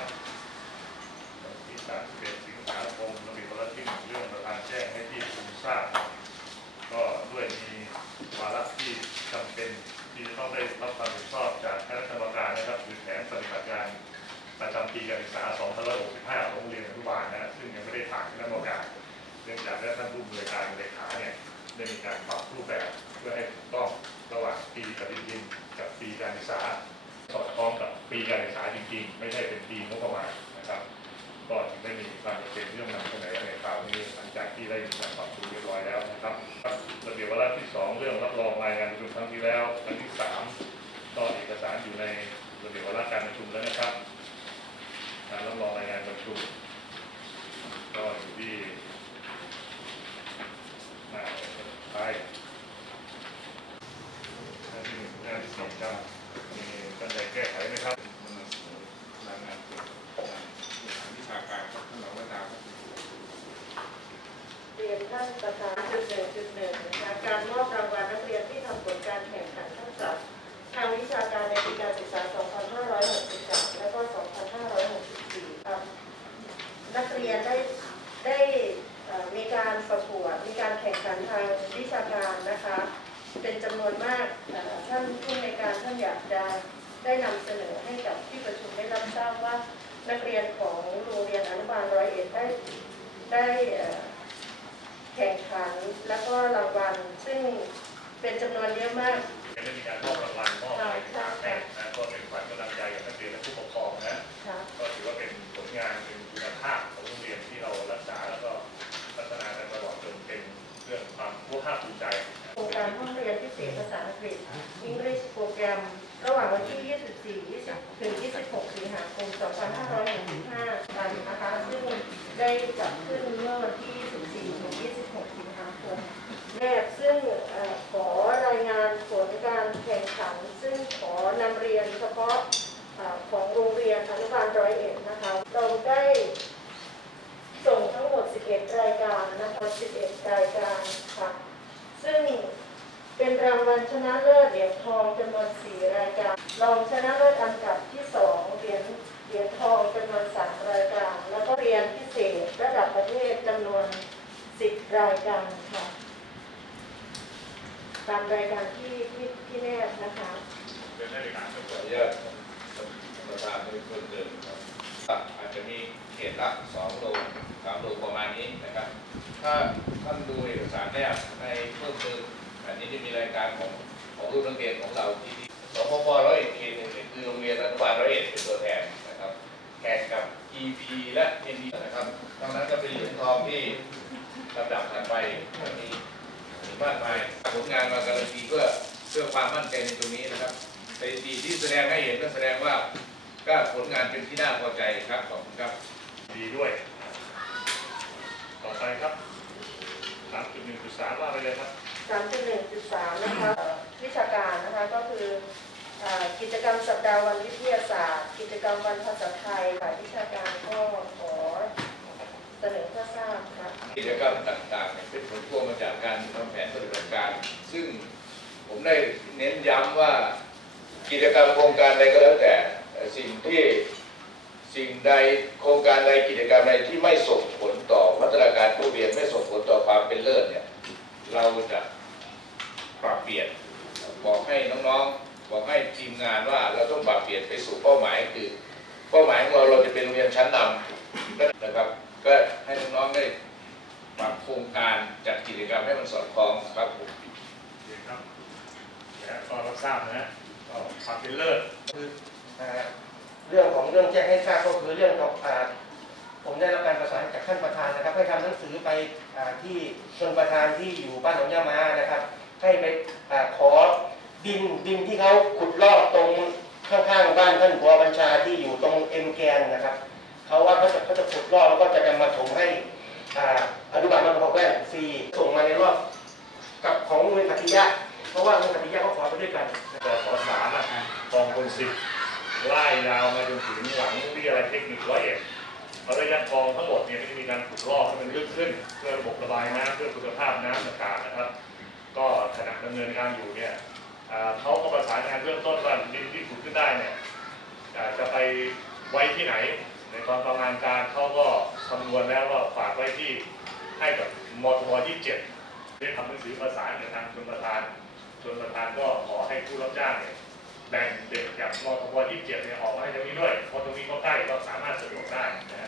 นะครับที่31สิงหาคมระเบียบวาระที่หนึ่งเรื่องประธานแจ้งให้ที่ประชุมทราบ ก็ด้วยมีวาระที่จำเป็นที่จะต้องได้รับความเห็นชอบจากคณะกรรมการนะครับคือแผนปฏิบัติการประจำปีการศึกษา2565ของโรงเรียนอนุบาลนะซึ่งยังไม่ได้ผ่านคณะกรรมการเนื่องจากได้ท่านผู้อำนวยการเลขาเนี่ยได้มีการปรับรูปแบบเพื่อให้ถูกต้องระหว่างปีปฏิทินกับปีการศึกษา ปีการศึกษาจริงๆ ไม่ใช่เป็นปีงบประมาณนะครับ ก็จึงได้มีความจำเป็นเรื่องนำเสนอในคราวนี้หลังจากที่ได้มีการปรับปรุงเรียบร้อยแล้วนะครับระเบียบวาระที่สองเรื่องรับรองรายงานประชุมครั้งที่แล้วครั้งที่สามก็เอกสารอยู่ในระเบียบวาระการประชุมแล้วนะครับการรับรองรายงานประชุม ก็อยู่ที่หน้าสุดท้ายหน้าที่หนึ่งหน้าที่สองครับมีท่านใดแก้ไขไหมครับ รายงานตัวงานวิชาการครับท่านรองประธานครับ เรียน ท่านประธานจุดหนึ่งจุดหนึ่งนะคะการมอบรางวัลนักเรียนที่ทำผลการแข่งขันทักษะทางวิชาการในปีการศึกษา 2563 และก็ 2564 นักเรียนได้ได้มีการประกวดมีการแข่งขันทางวิชาการนะคะ เป็นจำนวนมากท่านผู้ในการท่านอยากจะได้นำเสนอให้กับที่ประชุมได้รับทราบว่านักเรียนของโรงเรียนอนุบาลร้อยเอ็ดได้ได้อ่อ แข่งขัน แล้วก็รางวัล ซึ่งเป็นจำนวนเยอะมาก ยังได้มีการมอบรางวัลมอบอะไรต่างๆให้นะก็เป็นขวัญกำลังใจกับนักเรียนและผู้ปกครองนะค่ะ ก็ถือว่าเป็นผลงานเป็นคุณภาพของโรงเรียนที่เรารักษาแล้วก็พัฒนากันตลอดจนเป็นเรื่องความภาคภูมิใจนะโครงการห้องเรียนพิเศษภาษาอังกฤษ English โปรแกรม ระหว่างวันที่ 24 20ถึง 26 สิงหาคม 2565กันนะคะ ซึ่งได้จัดขึ้นเมื่อวันที่ 24 ถึง 26 สิงหาคม แรกซึ่งเอ่อขอรายงานผลการแข่งขัน ซึ่งขอนำเรียนเฉพาะของโรงเรียนอนุบาลร้อยเอ็ดนะคะ เราได้ส่งทั้งหมด 11 รายการนะคะ 11 รายการค่ะ ซึ่งเป็นรางวัลชนะเลิศเหรียญทองจำนวน 4 รายการ รองชนะเลิศอันดับที่ 2 เหรียญเหรียญทองจำนวน 3 รายการ แล้วก็เรียนพิเศษระดับประเทศจำนวน 10 รายการค่ะ ตามรายการที่ที่ที่แนบนะคะเป็นได้ในการขอดอนุญาตประธานในเพิ่มเติมครับอาจจะมีเขตละสองโลสามโลประมาณนี้นะครับ ถ้าท่านดูเอกสารแนบในเพิ่มเติมอันนี้จะมีรายการของของรุ่นนักเรียนของเราที่สพปร้อยเอ็ดเขตหนึ่งเนี่ยคือโรงเรียนอนุบาลร้อยเอ็ดเป็นตัวแทนนะครับแข่งกับ EP และ ND นะครับตรงนั้นก็เป็นเหรียญทองที่ลำดับถัดไปก็มี มีมากมายผลงานมาการันตีเพื่อเพื่อความมั่นใจในตรงนี้นะครับสถิติที่แสดงให้เห็นก็แสดงว่าก็ผลงานเป็นที่น่าพอใจครับขอบคุณครับดีด้วย ต่อไปครับ3.1.3ว่าไปเลยครับ3.1.3นะคะเอ่อวิชาการนะคะก็คือเอ่อกิจกรรมสัปดาห์วันวิทยาศาสตร์ กิจกรรมวันภาษาไทยฝ่ายวิชาการก็ขอ เสนอเพื่อทราบค่ะกิจกรรมต่างๆ เป็นผลพวงมาจากการทำแผนปฏิบัติการ ซึ่งผมได้เน้นย้ำว่ากิจกรรมโครงการใดก็แล้วแต่สิ่งที่สิ่งใดโครงการใดกิจกรรมใดที่ไม่ส่งผลต่อพัฒนาการผู้เรียนไม่ส่งผลต่อความเป็นเลิศเนี่ยเราจะปรับเปลี่ยนบอกให้น้องๆ บอกให้ทีมงานว่าเราต้องปรับเปลี่ยนไปสู่เป้าหมายคือ เป้าหมายของเราเราจะเป็นโรงเรียนชั้นนำนะครับ ก็ให้น้องๆได้ปรับโครงการจัดกิจกรรมให้มันสอดคล้องครับผมโอเคครับและก็รับทราบนะก็ความเป็นเลิศอ่าเรื่องของเรื่องแจ้งให้ทราบก็คือเรื่องของผมได้รับการประสานจากท่านประธานนะครับ ให้ทำหนังสือไปอ่ที่ชนประธานที่อยู่บ้านหนองยามานะครับ ให้ไปอขอดินดินที่เขาขุดลอกตรงข้างๆบ้านท่านผัวบัญชาที่อยู่ตรงเอ็มแกนนะครับ เขาว่าเขาจะเขาจะขุดลอกแล้วก็จะนำมาถมให้อ่าอนุบาลมันพอแว่ฟรีส่งมาในรอบกับของโรงเรียนปัตยะเพราะว่าโรงเรียนปัตยะเขาขอไปด้วยกันกขอสามอะคลองคนสิบไล่ยาวมาจนถึงหลังวิทยาลัยเทคนิคร้อยเอ็ดเขาระยะคลองทั้งหมดเนี่ยก็จะมีการขุดลอกให้มันลึกขึ้น เพื่อระบบระบายน้ำเพื่อคุณภาพน้ำต่างๆนะครับ ก็ขณะดำเนินการอยู่เนี่ยอ่าเขาก็ประสานงานเบื้องต้นว่าดินที่ขุดขึ้นได้เนี่ยจะไปไว้ที่ไหน ในตอนประมาณการเขาก็คำนวณแล้วว่าฝากไว้ที่ให้กับมทบ27ได้ทำหนังสือประสานกับทางชนประธานชนประธานก็ขอให้ผู้รับจ้างเนี่ยแบ่งเด็กจากมทบ27เนี่ยออกมาให้ตรงนี้ด้วยเพราะตรงนี้ก็ใกล้ก็สามารถสะดวกได้นะฮะ